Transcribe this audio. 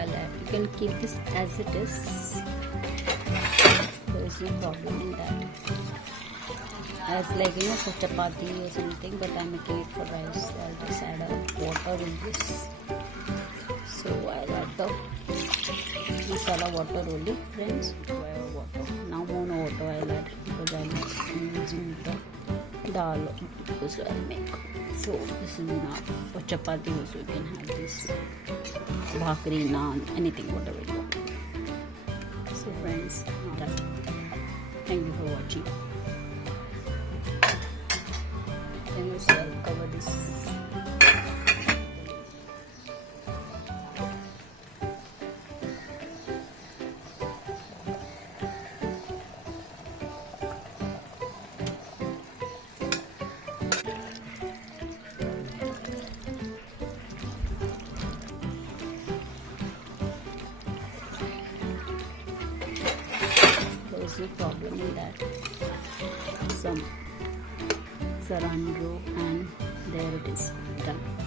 I'll add. You can keep this as it is. There is no problem in that. As like for chapati or something, but I'm making it for rice. I'll just add a water in this. So I'll add the masala water only, friends. Water. Now more water I'll add because I'm using the dal also I'll make. So this is enough. For chapati also you can have this. Bhakri, Naan, anything, whatever you want. So friends, done. Thank you for watching. Then also I'll cover this. No problem in that. Some sarandro, and there it is done.